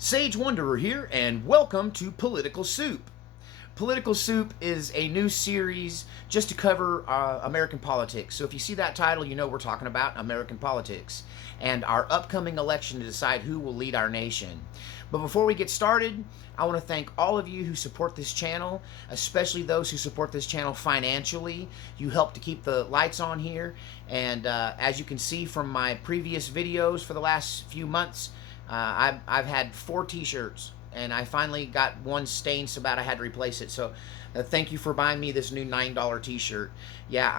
Sage Wanderer here, and welcome to Political Soup. Political Soup is a new series just to cover American politics. So if you see that title, you know we're talking about American politics and our upcoming election to decide who will lead our nation. But before we get started, I want to thank all of you who support this channel, especially those who support this channel financially. You help to keep the lights on here, and as you can see from my previous videos for the last few months, I've had 4 t-shirts, and I finally got one stained so bad I had to replace it. So thank you for buying me this new $9 t-shirt. Yeah,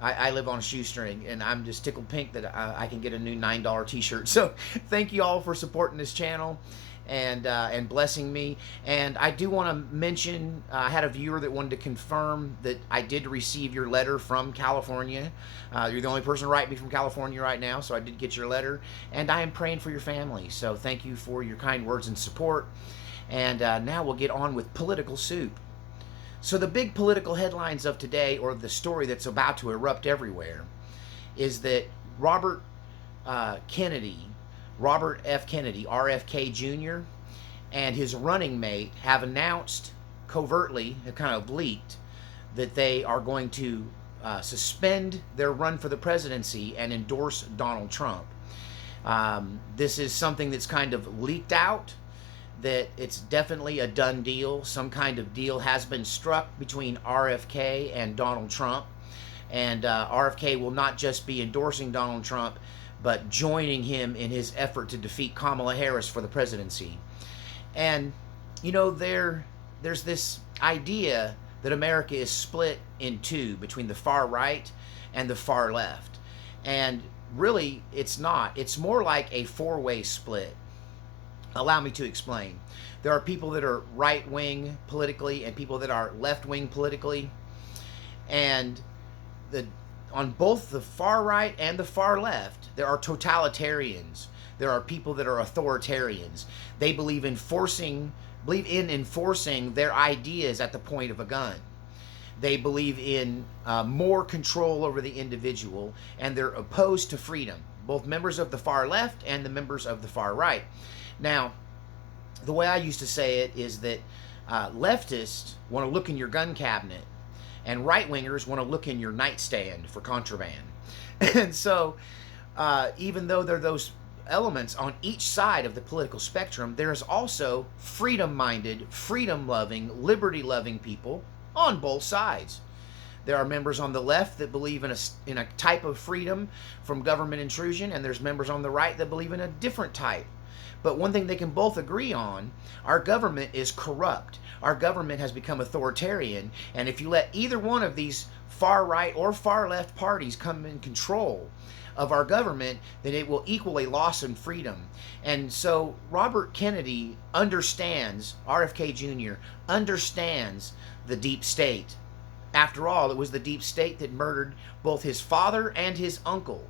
I live on a shoestring, and I'm just tickled pink that I can get a new $9 t-shirt. So thank you all for supporting this channel and blessing me. And I do want to mention, I had a viewer that wanted to confirm that I did receive your letter from California. You're the only person writing me from California right now, so I did get your letter, and I am praying for your family. So thank you for your kind words and support. And now we'll get on with Political Soup. So the big political headlines of today, or the story that's about to erupt everywhere, is that Robert F. Kennedy, RFK Jr., and his running mate have announced covertly, kind of leaked, that they are going to suspend their run for the presidency and endorse Donald Trump. This is something that's kind of leaked out, that it's definitely a done deal. Some kind of deal has been struck between RFK and Donald Trump, and RFK will not just be endorsing Donald Trump, but joining him in his effort to defeat Kamala Harris for the presidency. And, you know, there's this idea that America is split in two, between the far right and the far left. And really, it's not. It's more like a 4-way split. Allow me to explain. There are people that are right-wing politically and people that are left-wing politically. And on both the far right and the far left, there are totalitarians. There are people that are authoritarians. They believe in enforcing their ideas at the point of a gun. They believe in more control over the individual, and they're opposed to freedom, both members of the far left and the members of the far right. Now, the way I used to say it is that leftists want to look in your gun cabinet, and right-wingers want to look in your nightstand for contraband. And so, even though there are those elements on each side of the political spectrum, there is also freedom-minded, freedom-loving, liberty-loving people on both sides. There are members on the left that believe in a type of freedom from government intrusion, and there's members on the right that believe in a different type. But one thing they can both agree on, our government is corrupt. Our government has become authoritarian, and if you let either one of these far right or far left parties come in control of our government, then it will equal a loss in freedom. And so Robert Kennedy understands, RFK Jr. understands the deep state. After all, it was the deep state that murdered both his father and his uncle.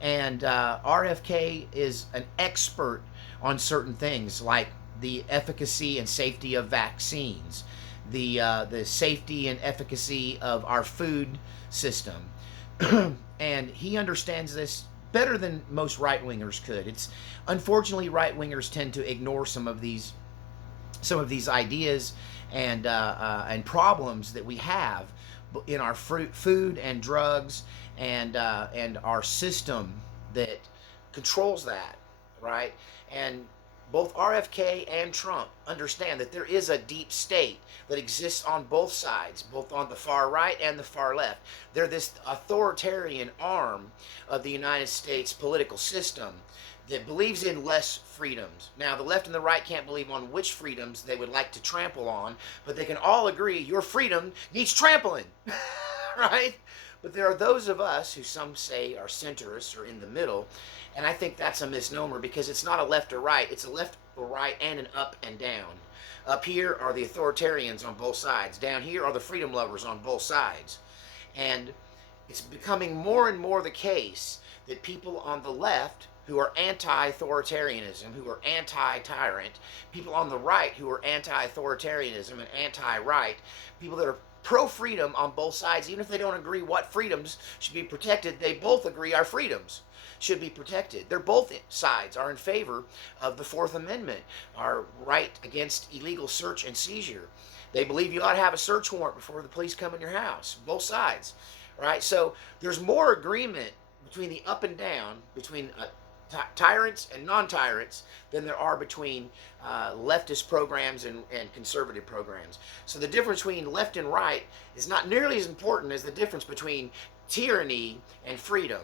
And RFK is an expert on certain things like the efficacy and safety of vaccines, the safety and efficacy of our food system. And he understands this better than most right-wingers could. It's unfortunately, right-wingers tend to ignore some of these ideas and problems that we have in our food and drugs and our system that controls that, right? And both RFK and Trump understand that there is a deep state that exists on both sides, both on the far right and the far left. They're this authoritarian arm of the United States political system that believes in less freedoms. Now, the left and the right can't believe on which freedoms they would like to trample on, but they can all agree your freedom needs trampling, right? But there are those of us who some say are centrists or in the middle, and I think that's a misnomer, because it's not a left or right. It's a left or right and an up and down. Up here are the authoritarians on both sides. Down here are the freedom lovers on both sides. And it's becoming more and more the case that people on the left who are anti-authoritarianism, who are anti-tyrant, people on the right who are anti-authoritarianism and anti-right, people that are pro-freedom on both sides, even if they don't agree what freedoms should be protected, they both agree are freedoms. should be protected. They're both sides are in favor of the Fourth Amendment, our right against illegal search and seizure. They believe you ought to have a search warrant before the police come in your house. Both sides, right? So there's more agreement between the up and down, between tyrants and non-tyrants, than there are between leftist programs and conservative programs. So the difference between left and right is not nearly as important as the difference between tyranny and freedom.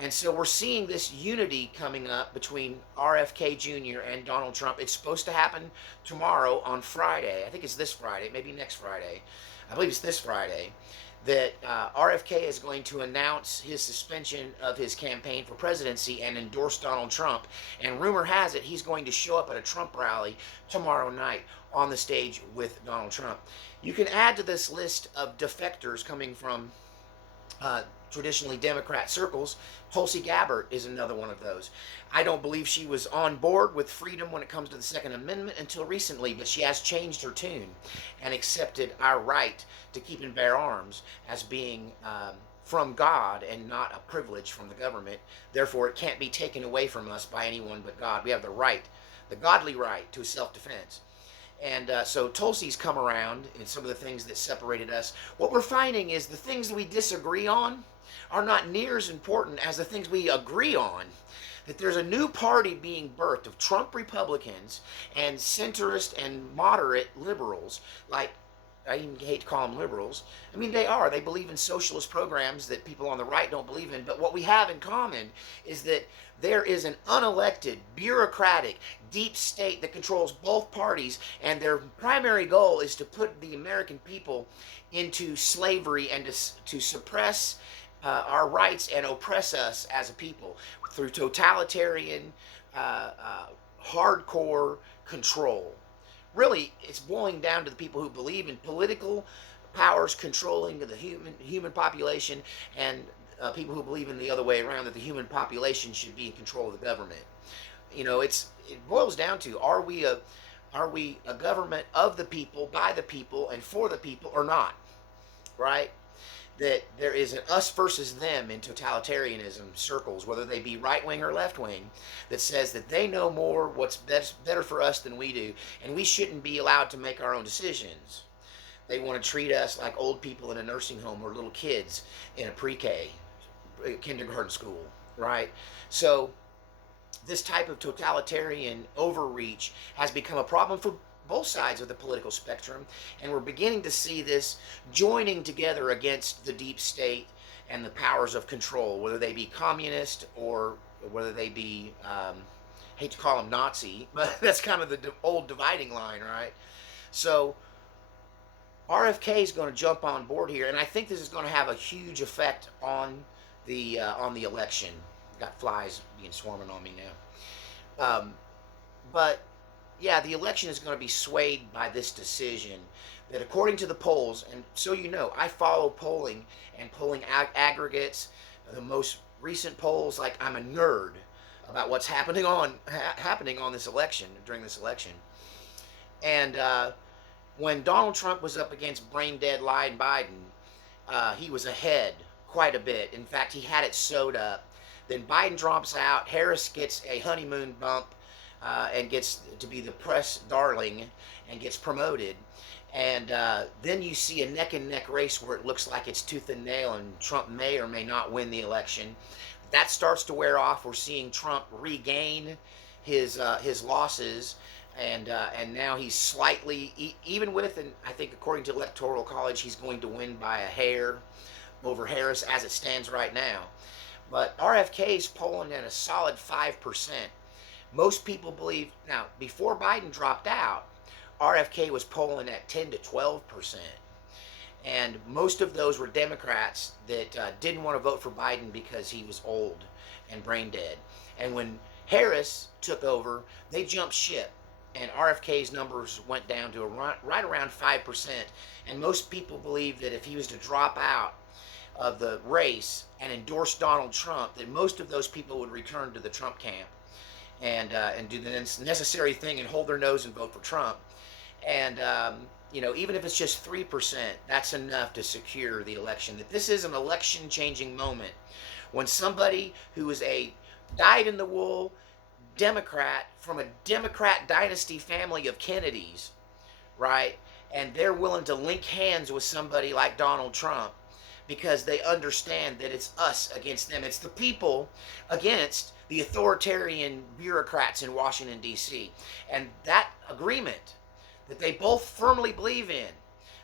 And so we're seeing this unity coming up between RFK Jr. and Donald Trump. It's supposed to happen tomorrow on Friday. I think it's this Friday, maybe next Friday. I believe it's this Friday, that RFK is going to announce his suspension of his campaign for presidency and endorse Donald Trump. And rumor has it he's going to show up at a Trump rally tomorrow night on the stage with Donald Trump. You can add to this list of defectors coming from traditionally Democrat circles. Tulsi Gabbard is another one of those. I don't believe she was on board with freedom when it comes to the Second Amendment until recently, but she has changed her tune and accepted our right to keep and bear arms as being from God and not a privilege from the government. Therefore, it can't be taken away from us by anyone but God. We have the right, the godly right to self-defense. And so Tulsi's come around in some of the things that separated us. What we're finding is the things that we disagree on are not near as important as the things we agree on. That there's a new party being birthed of Trump Republicans and centrist and moderate liberals. Like, I even hate to call them liberals. I mean, they are. They believe in socialist programs that people on the right don't believe in. But what we have in common is that there is an unelected, bureaucratic, deep state that controls both parties, and their primary goal is to put the American people into slavery and to suppress our rights and oppress us as a people through totalitarian, hardcore control. Really, it's boiling down to the people who believe in political powers controlling the human population, and people who believe in the other way around, that the human population should be in control of the government. You know, it boils down to, are we a government of the people, by the people, and for the people, or not? Right? That there is an us versus them in totalitarianism circles, whether they be right wing or left wing, that says that they know more what's better for us than we do, and we shouldn't be allowed to make our own decisions. They want to treat us like old people in a nursing home or little kids in a pre-K, kindergarten school, right? So this type of totalitarian overreach has become a problem for both sides of the political spectrum, and we're beginning to see this joining together against the deep state and the powers of control, whether they be communist or whether they be, hate to call them Nazi, but that's kind of the old dividing line, right? So RFK is going to jump on board here, and I think this is going to have a huge effect on the election. Got flies being swarming on me now, but yeah, the election is going to be swayed by this decision that, according to the polls, and so you know, I follow polling and polling aggregates, the most recent polls, like I'm a nerd about what's happening on this election, during this election. And when Donald Trump was up against brain dead lying Biden, he was ahead quite a bit. In fact, he had it sewed up. Then Biden drops out. Harris gets a honeymoon bump and gets to be the press darling and gets promoted. And then you see a neck and neck race where it looks like it's tooth and nail, and Trump may or may not win the election. That starts to wear off. We're seeing Trump regain his losses, and now he's slightly, even with, and I think according to Electoral College, he's going to win by a hair over Harris as it stands right now. But RFK is polling at a solid 5%. Most people believe, now, before Biden dropped out, RFK was polling at 10 to 12%. And most of those were Democrats that didn't want to vote for Biden because he was old and brain dead. And when Harris took over, they jumped ship, and RFK's numbers went down to right around 5%. And most people believe that if he was to drop out of the race and endorse Donald Trump, that most of those people would return to the Trump camp and do the necessary thing and hold their nose and vote for Trump. And you know, even if it's just 3%, that's enough to secure the election. That this is an election-changing moment When somebody who is a dyed-in-the-wool Democrat from a Democrat dynasty family of Kennedys, right? And they're willing to link hands with somebody like Donald Trump because they understand that it's us against them. It's the people against the authoritarian bureaucrats in Washington, D.C. And that agreement that they both firmly believe in,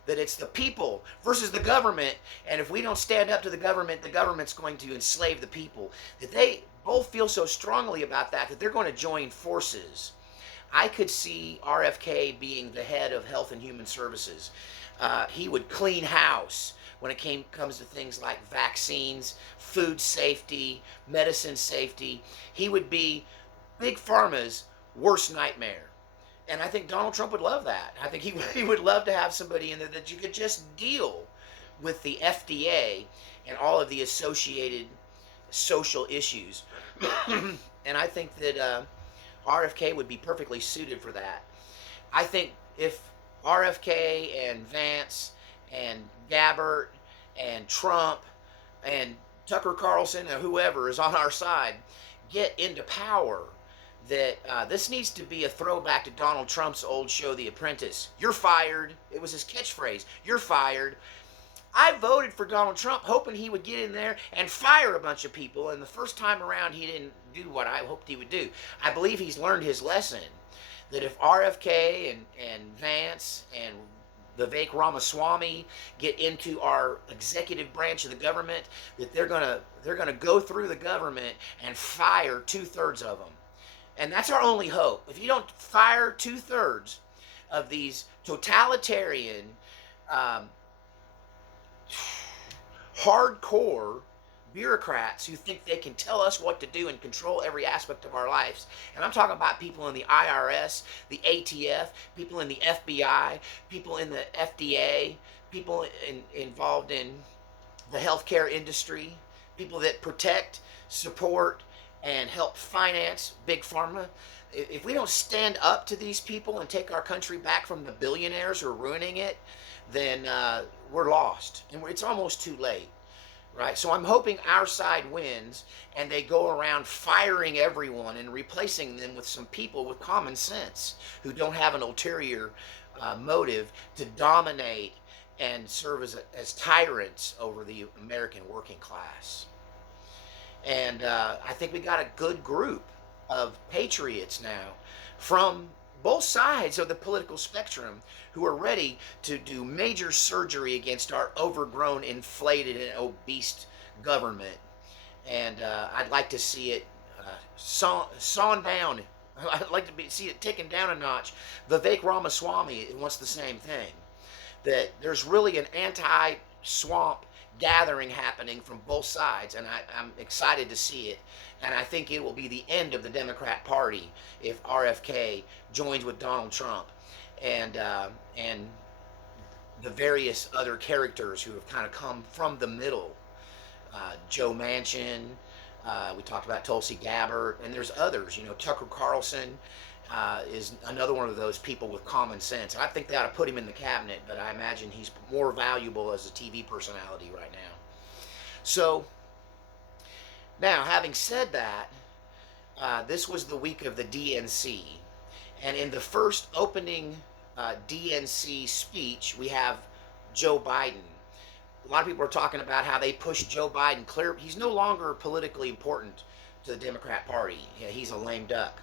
that it's the people versus the government, and if we don't stand up to the government's going to enslave the people, that they both feel so strongly about that that they're going to join forces. I could see RFK being the head of Health and Human Services. He would clean house when it comes to things like vaccines, food safety, medicine safety. He would be Big Pharma's worst nightmare. And I think Donald Trump would love that. I think he would love to have somebody in there that you could just deal with the FDA and all of the associated social issues. And I think that RFK would be perfectly suited for that. I think if RFK and Vance and Gabbard and Trump and Tucker Carlson or whoever is on our side get into power, that this needs to be a throwback to Donald Trump's old show, The Apprentice. You're fired. It was his catchphrase. You're fired. I voted for Donald Trump hoping he would get in there and fire a bunch of people, and the first time around he didn't do what I hoped he would do. I believe he's learned his lesson, that if RFK and Vance and Vivek Ramaswamy get into our executive branch of the government, that they're gonna go through the government and fire 2/3 of them. And that's our only hope. If you don't fire 2/3 of these totalitarian, hardcore bureaucrats who think they can tell us what to do and control every aspect of our lives. And I'm talking about people in the IRS, the ATF, people in the FBI, people in the FDA, people involved in the healthcare industry, people that protect, support, and help finance Big Pharma. If we don't stand up to these people and take our country back from the billionaires who are ruining it, then we're lost. And it's almost too late, right? So I'm hoping our side wins and they go around firing everyone and replacing them with some people with common sense who don't have an ulterior motive to dominate and serve as tyrants over the American working class. And I think we got a good group of patriots now from both sides of the political spectrum who are ready to do major surgery against our overgrown, inflated, and obese government. And I'd like to see it sawn down. I'd like to see it taken down a notch. Vivek Ramaswamy wants the same thing. That there's really an anti-swamp gathering happening from both sides, and I'm excited to see it. And I think it will be the end of the Democrat Party if RFK joins with Donald Trump and the various other characters who have kind of come from the middle. Joe Manchin, we talked about Tulsi Gabbard, and there's others. You know, Tucker Carlson is another one of those people with common sense. And I think they ought to put him in the cabinet, but I imagine he's more valuable as a TV personality right now. So, now, having said that, this was the week of the DNC. And in the first opening DNC speech, we have Joe Biden. A lot of people are talking about how they pushed Joe Biden clear. He's no longer politically important to the Democrat Party. Yeah, he's a lame duck.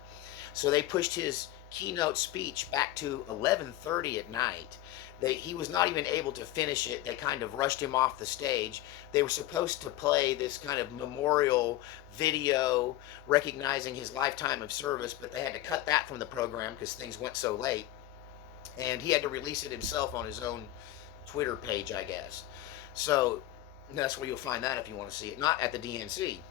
So they pushed his keynote speech back to 11:30 at night. He was not even able to finish it. They kind of rushed him off the stage. They were supposed to play this kind of memorial video recognizing his lifetime of service, but they had to cut that from the program because things went so late. And he had to release it himself on his own Twitter page, I guess. So that's where you'll find that if you want to see it, not at the DNC.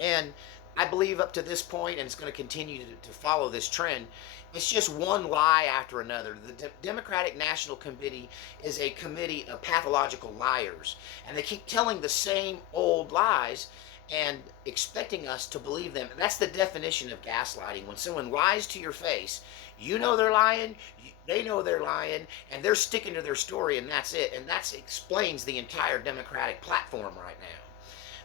And I believe up to this point, and it's going to continue to follow this trend, it's just one lie after another. The Democratic National Committee is a committee of pathological liars, and they keep telling the same old lies and expecting us to believe them. And that's the definition of gaslighting. When someone lies to your face, you know they're lying, they know they're lying, and they're sticking to their story, and that's it. And that explains the entire Democratic platform right now.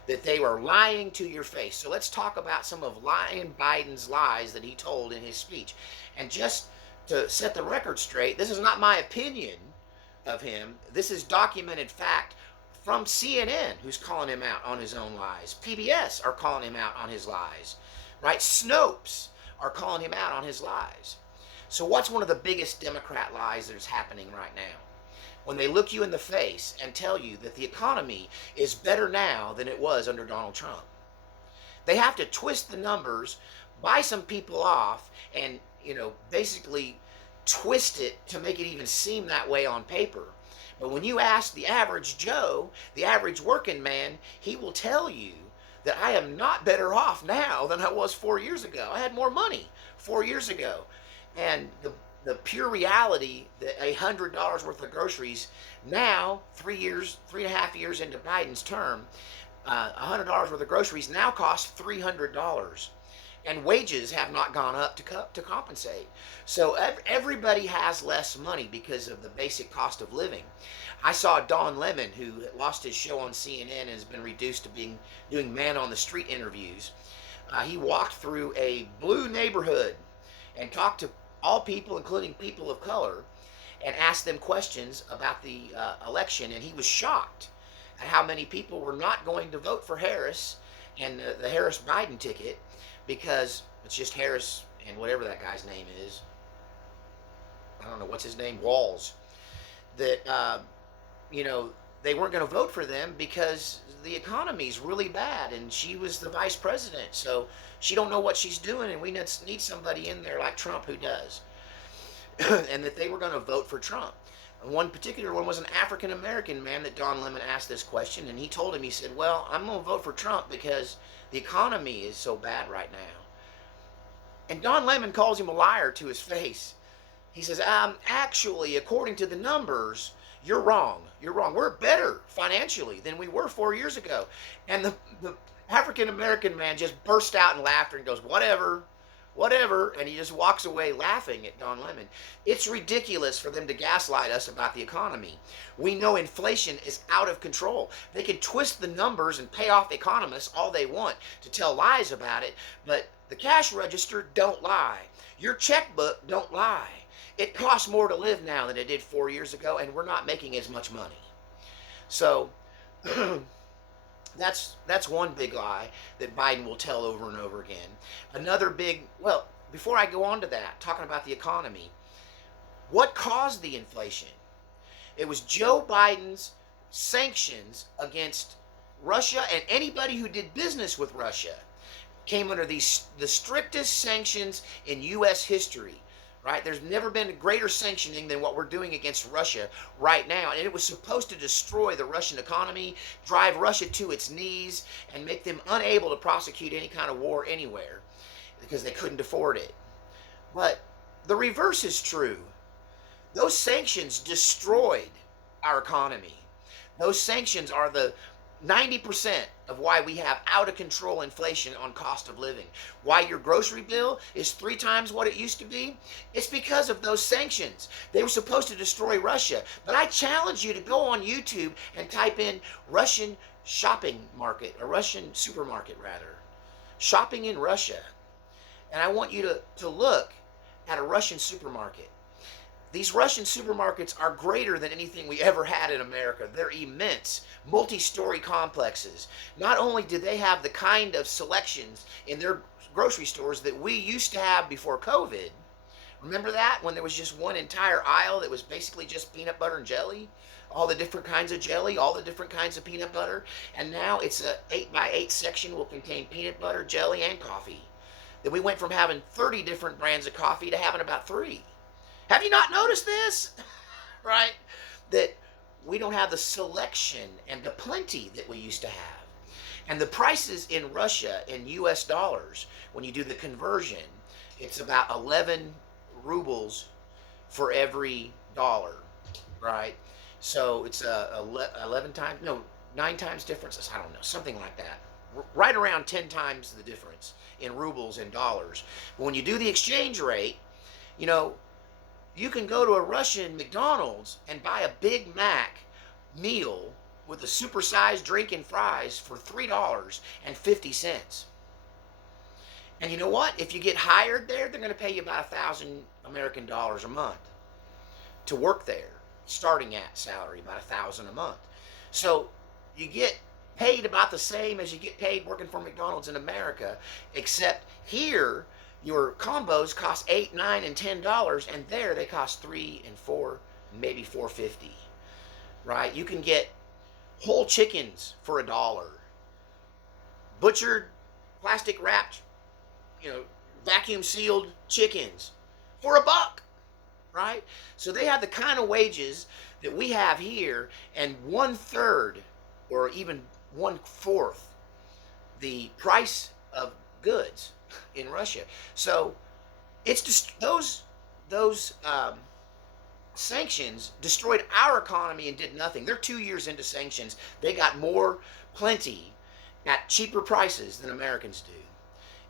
that they were lying to your face. So let's talk about some of lying Biden's lies that he told in his speech. And just to set the record straight, this is not my opinion of him. This is documented fact from CNN, who's calling him out on his own lies. PBS are calling him out on his lies, right? Snopes are calling him out on his lies. So what's one of the biggest Democrat lies that's happening right now? When they look you in the face and tell you that the economy is better now than it was under Donald Trump. They have to twist the numbers, buy some people off, and basically twist it to make it even seem that way on paper. But when you ask the average Joe, the average working man, he will tell you that I am not better off now than I was 4 years ago. I had more money 4 years ago. And the pure reality that $100 worth of groceries now, 3.5 years into Biden's term, $100 worth of groceries now cost $300. And wages have not gone up to compensate. So everybody has less money because of the basic cost of living. I saw Don Lemon, who lost his show on CNN and has been reduced to doing man on the street interviews. He walked through a blue neighborhood and talked to all people, including people of color, and asked them questions about the election. And he was shocked at how many people were not going to vote for Harris and the Harris-Biden ticket, because it's just Harris and whatever that guy's name is. I don't know, what's his name? Walls. That, they weren't going to vote for them because the economy's really bad and she was the vice president. So she don't know what she's doing, and we need somebody in there like Trump who does. And that they were going to vote for Trump. And one particular one was an African-American man that Don Lemon asked this question, and he told him, he said, well, I'm going to vote for Trump because the economy is so bad right now. And Don Lemon calls him a liar to his face. He says, actually, according to the numbers, you're wrong. You're wrong. We're better financially than we were 4 years ago. And the African-American man just burst out in laughter and goes, whatever, and he just walks away laughing at Don Lemon. It's ridiculous for them to gaslight us about the economy. We know inflation is out of control. They can twist the numbers and pay off economists all they want to tell lies about it, but the cash register don't lie. Your checkbook don't lie. It costs more to live now than it did 4 years ago, and we're not making as much money. So that's one big lie that Biden will tell over and over again. Another big, well, before I go on to that, talking about the economy, what caused the inflation? It was Joe Biden's sanctions against Russia, and anybody who did business with Russia came under the strictest sanctions in U.S. history. Right? There's never been greater sanctioning than what we're doing against Russia right now. And it was supposed to destroy the Russian economy, drive Russia to its knees, and make them unable to prosecute any kind of war anywhere because they couldn't afford it. But the reverse is true. Those sanctions destroyed our economy. Those sanctions are the 90% of why we have out of control inflation on cost of living. Why your grocery bill is 3 times what it used to be? It's because of those sanctions. They were supposed to destroy Russia. But I challenge you to go on YouTube and type in Russian shopping market, or Russian supermarket rather. Shopping in Russia. And I want you to look at a Russian supermarket. These Russian supermarkets are greater than anything we ever had in America. They're immense, multi-story complexes. Not only do they have the kind of selections in their grocery stores that we used to have before COVID. Remember that? When there was just one entire aisle that was basically just peanut butter and jelly? All the different kinds of jelly, all the different kinds of peanut butter. And now it's a 8x8 section will contain peanut butter, jelly, and coffee. Then we went from having 30 different brands of coffee to having about 3. Have you not noticed this? Right? That we don't have the selection and the plenty that we used to have. And the prices in Russia in US dollars, when you do the conversion, it's about 11 rubles for every dollar, right? So it's 11 times, no, 9 times difference. I don't know, something like that. Right around 10 times the difference in rubles and dollars. But when you do the exchange rate, you can go to a Russian McDonald's and buy a Big Mac meal with a supersized drink and fries for $3.50. And you know what? If you get hired there, they're going to pay you about $1,000 a month to work there, starting at salary about $1,000 a month. So you get paid about the same as you get paid working for McDonald's in America, except here your combos cost $8, $9, and $10, and there they cost $3 and $4, maybe $4.50. Right? You can get whole chickens for $1, butchered, plastic wrapped, vacuum sealed chickens for $1, right? So they have the kind of wages that we have here, and 1/3 or even 1/4 the price of goods in Russia. So it's just those sanctions destroyed our economy and did nothing. They're 2 years into sanctions. They got more plenty at cheaper prices than Americans do.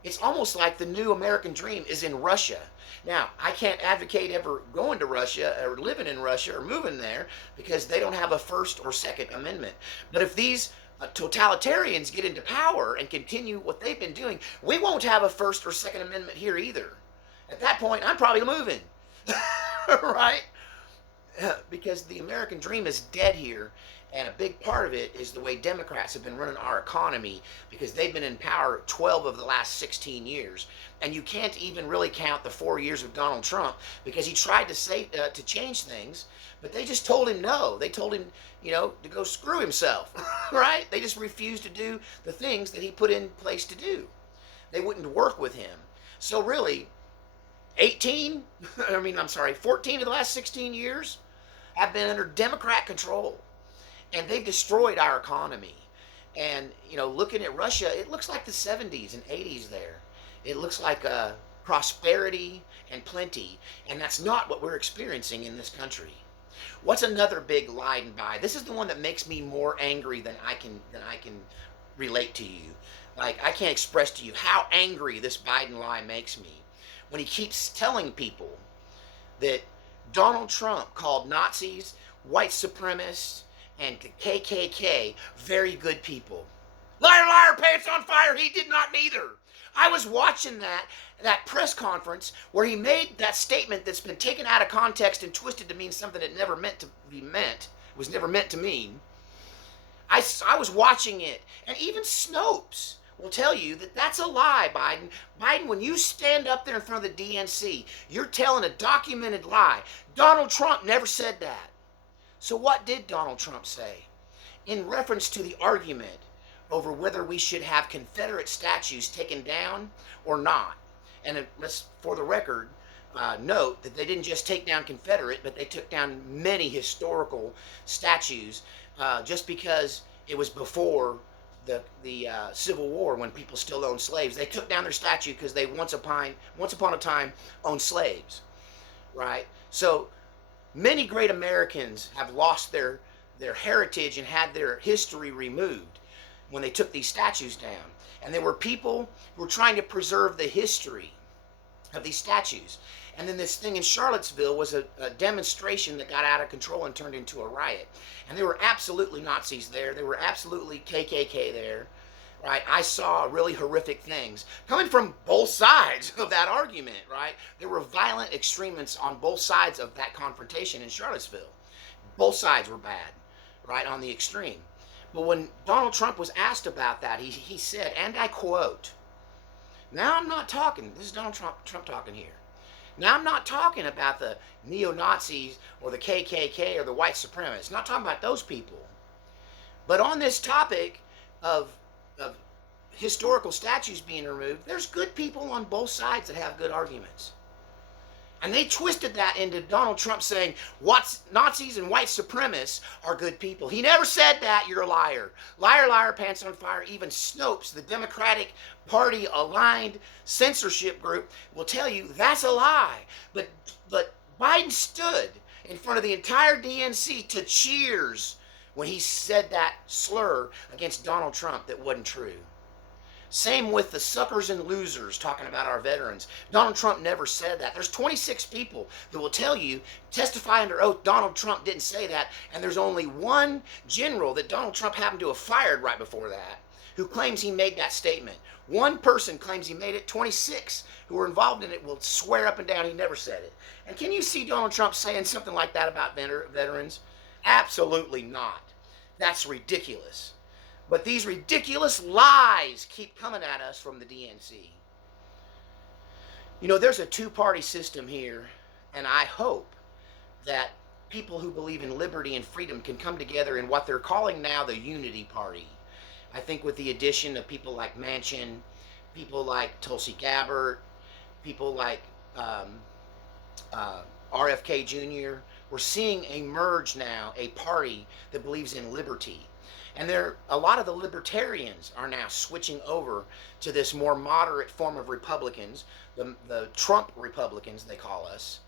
It's almost like the new American dream is in Russia. Now, I can't advocate ever going to Russia or living in Russia or moving there because they don't have a First or Second Amendment. But if these totalitarians get into power and continue what they've been doing, we won't have a First or Second Amendment here either. At that point, I'm probably moving, right? Because the American dream is dead here. And a big part of it is the way Democrats have been running our economy, because they've been in power 12 of the last 16 years. And you can't even really count the 4 years of Donald Trump, because he tried to change things, but they just told him no. They told him, to go screw himself, right? They just refused to do the things that he put in place to do. They wouldn't work with him. So really, 14 of the last 16 years have been under Democrat control. And they've destroyed our economy. And, looking at Russia, it looks like the 70s and 80s there. It looks like prosperity and plenty. And that's not what we're experiencing in this country. What's another big lie and buy? This is the one that makes me more angry than I can relate to you. Like, I can't express to you how angry this Biden lie makes me. When he keeps telling people that Donald Trump called Nazis, white supremacists, and the KKK very good people. Liar, liar, pants on fire, he did not neither. I was watching that press conference where he made that statement that's been taken out of context and twisted to mean something it never meant to be meant, was never meant to mean. I was watching it, and even Snopes will tell you that that's a lie, Biden. Biden, when you stand up there in front of the DNC, you're telling a documented lie. Donald Trump never said that. So what did Donald Trump say? In reference to the argument over whether we should have Confederate statues taken down or not. And let's, for the record, note that they didn't just take down Confederate, but they took down many historical statues just because it was before the Civil War, when people still owned slaves. They took down their statue because they once upon a time owned slaves, right? So many great Americans have lost their heritage and had their history removed when they took these statues down. And there were people who were trying to preserve the history of these statues. And then this thing in Charlottesville was a demonstration that got out of control and turned into a riot. And there were absolutely Nazis there. There were absolutely KKK there. Right? I saw really horrific things coming from both sides of that argument, right? There were violent extremists on both sides of that confrontation in Charlottesville. Both sides were bad, right, on the extreme. But when Donald Trump was asked about that, he said, and I quote, now I'm not talking, this is Donald Trump talking here. Now I'm not talking about the neo-Nazis or the KKK or the white supremacists. Not talking about those people. But on this topic of historical statues being removed, there's good people on both sides that have good arguments. And they twisted that into Donald Trump saying, Nazis and white supremacists are good people. He never said that. You're a liar. Liar, liar, pants on fire. Even Snopes, the Democratic Party aligned censorship group, will tell you that's a lie. But Biden stood in front of the entire DNC to cheers when he said that slur against Donald Trump that wasn't true. Same with the suckers and losers talking about our veterans. Donald Trump never said that. There's 26 people that will tell you, testify under oath, Donald Trump didn't say that. And there's only one general that Donald Trump happened to have fired right before that who claims he made that statement. One person claims he made it. 26 who were involved in it will swear up and down he never said it. And can you see Donald Trump saying something like that about veterans? Absolutely not. That's ridiculous. But these ridiculous lies keep coming at us from the DNC. You know, there's a two-party system here, and I hope that people who believe in liberty and freedom can come together in what they're calling now the unity party. I think with the addition of people like Manchin, people like Tulsi Gabbard, people like RFK Jr., we're seeing emerge now a party that believes in liberty. And a lot of the libertarians are now switching over to this more moderate form of Republicans, the Trump Republicans, they call us,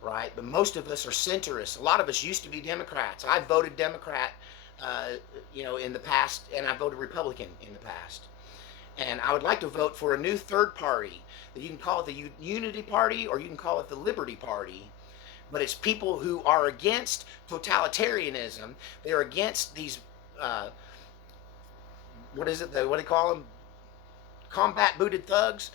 right? But most of us are centrists. A lot of us used to be Democrats. I voted Democrat, in the past, and I voted Republican in the past. And I would like to vote for a new third party. That you can call it the Unity Party, or you can call it the Liberty Party. But it's people who are against totalitarianism. They're against these what do they call them? Combat booted thugs,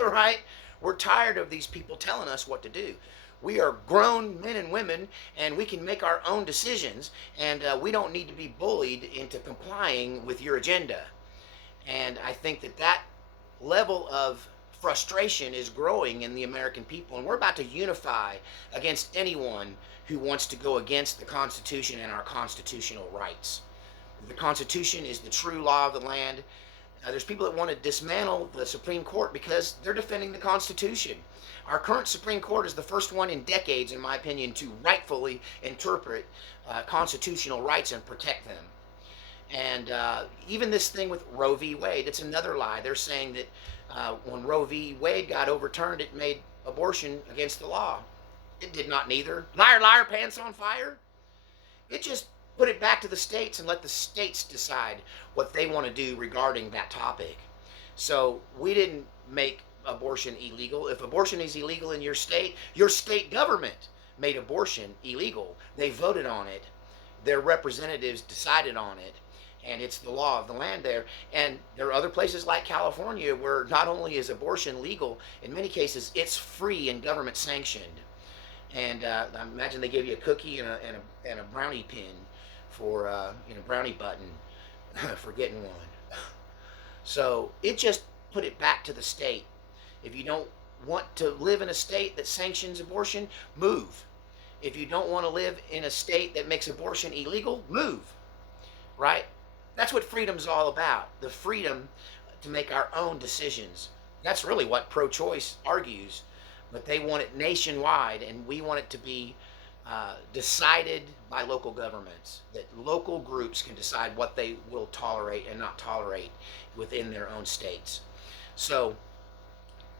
right? We're tired of these people telling us what to do. We are grown men and women, and we can make our own decisions, and we don't need to be bullied into complying with your agenda. And I think that level of frustration is growing in the American people, and we're about to unify against anyone who wants to go against the Constitution and our constitutional rights. The Constitution is the true law of the land. There's people that want to dismantle the Supreme Court because they're defending the Constitution. Our current Supreme Court is the first one in decades, in my opinion, to rightfully interpret constitutional rights and protect them. And even this thing with Roe v. Wade, it's another lie. They're saying that when Roe v. Wade got overturned, it made abortion against the law. It did not neither. Liar, liar, pants on fire. It just put it back to the states and let the states decide what they want to do regarding that topic. So we didn't make abortion illegal. If abortion is illegal in your state government made abortion illegal. They voted on it. Their representatives decided on it. And it's the law of the land there. And there are other places like California where not only is abortion legal, in many cases it's free and government sanctioned. And I imagine they gave you a cookie and a brownie pin for brownie button for getting one. So it just put it back to the state. If you don't want to live in a state that sanctions abortion, move. If you don't want to live in a state that makes abortion illegal, move. Right? That's what freedom's all about. The freedom to make our own decisions. That's really what pro-choice argues. But they want it nationwide, and we want it to be decided by local governments. That local groups can decide what they will tolerate and not tolerate within their own states. So,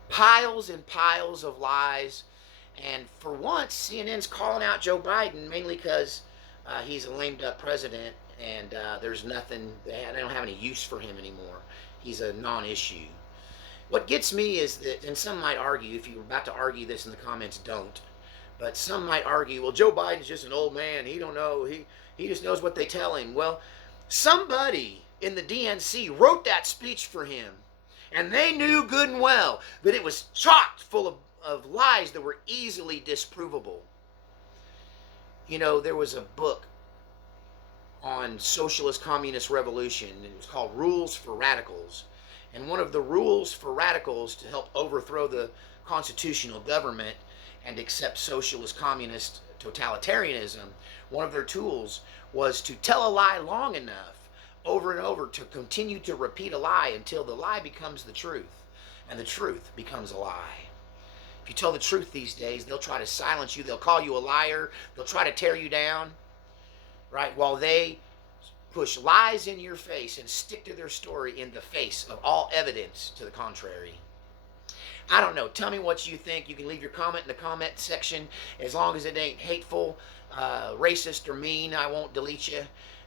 piles and piles of lies. And for once, CNN's calling out Joe Biden, mainly because he's a lamed up president, and there's nothing, they don't have any use for him anymore. He's a non-issue. What gets me is that, and some might argue, if you're about to argue this in the comments, don't. But some might argue, well, Joe Biden's just an old man. He don't know. He just knows what they tell him. Well, somebody in the DNC wrote that speech for him. And they knew good and well that it was chocked full of lies that were easily disprovable. You know, there was a book on socialist communist revolution, and it was called Rules for Radicals. And one of the rules for radicals to help overthrow the constitutional government and accept socialist communist totalitarianism, one of their tools was to tell a lie long enough over and over to continue to repeat a lie until the lie becomes the truth and the truth becomes a lie. If you tell the truth these days, they'll try to silence you. They'll call you a liar. They'll try to tear you down, right? While they push lies in your face and stick to their story in the face of all evidence to the contrary. I don't know. Tell me what you think. You can leave your comment in the comment section. As long as it ain't hateful, racist, or mean, I won't delete you.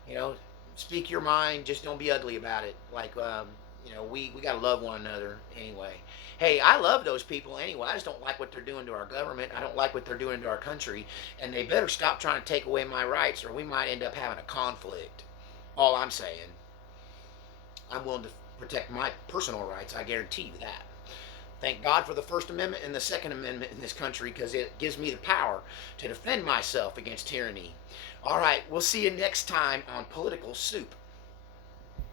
You know, speak your mind. Just don't be ugly about it. Like You know, we got to love one another anyway. Hey, I love those people anyway. I just don't like what they're doing to our government. I don't like what they're doing to our country. And they better stop trying to take away my rights, or we might end up having a conflict. All I'm saying. I'm willing to protect my personal rights. I guarantee you that. Thank God for the First Amendment and the Second Amendment in this country, because it gives me the power to defend myself against tyranny. All right, we'll see you next time on Political Soup.